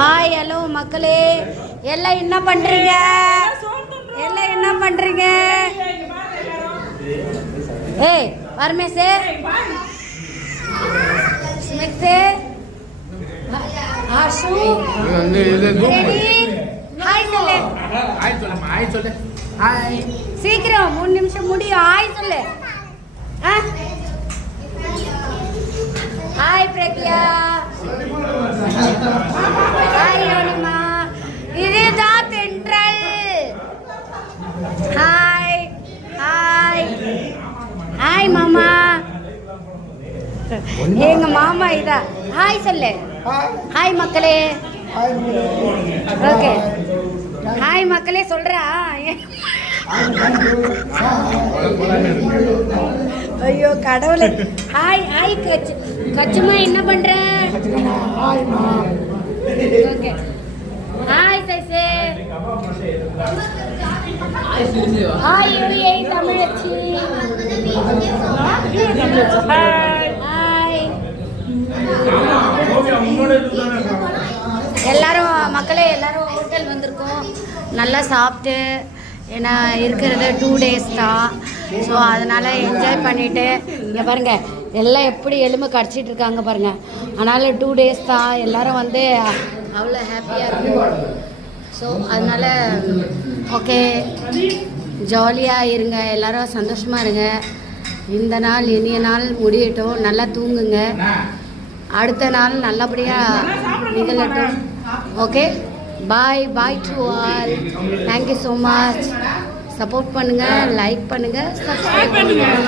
Hi hello மக்களே, எல்லாம் என்ன பண்றீங்க? எல்லாம் என்ன பண்றீங்க? ஏய் பரமேசே, ஸ்மித், ஆஷு, ஹாய் சொல்லு. ஹாய் சொல்லு. ஹாய். சீக்கிரம் 3 நிமிஷம் முடியும். ஹாய் சொல்லு. ஹாய் பிரக்யா. ஹாய் யோனிமா. இதுதான் தென்றல். ஹாய் ஹாய் ஹாய் மாமா. எங்க மாமா இதா. ஹாய் சொல்லு. ஹாய் மக்களே. ஓகே ஹாய் மக்களே சொல்றா. ஐயோ கடவுளே. ஹாய் ஹாய் கச்சுமா, என்ன பண்ற? ஓகே ஹாய் சைசே. ஹாய் யூஏ தமிழச்சி. ஹாய். எல்லாரும் மக்களே, எல்லாரும் ஹோட்டல் வந்திருக்கோம். நல்லா சாப்பிட்டு, ஏன்னா இருக்கிறது 2 days தான். ஸோ அதனால் என்ஜாய் பண்ணிவிட்டு, இங்கே பாருங்கள் எல்லாம் எப்படி எலும்பு கடிச்சிட்டு இருக்காங்க பாருங்கள். அதனால் 2 days தான், எல்லோரும் வந்து அவ்வளோ ஹாப்பியாக இருக்கும். ஸோ அதனால் ஓகே, ஜாலியாக இருங்க, எல்லோரும் சந்தோஷமாக இருங்க. இந்த நாள் இனிய நாள் முடியட்டும், நல்லா தூங்குங்க, அடுத்த நாள் நல்லபடியாக நிகழட்டும். Okay, bye bye to all. Thank you so much. Support பண்ணுங்கள், லைக் பண்ணுங்கள், சப்ஸ்கிரைப் பண்ணுங்கள்.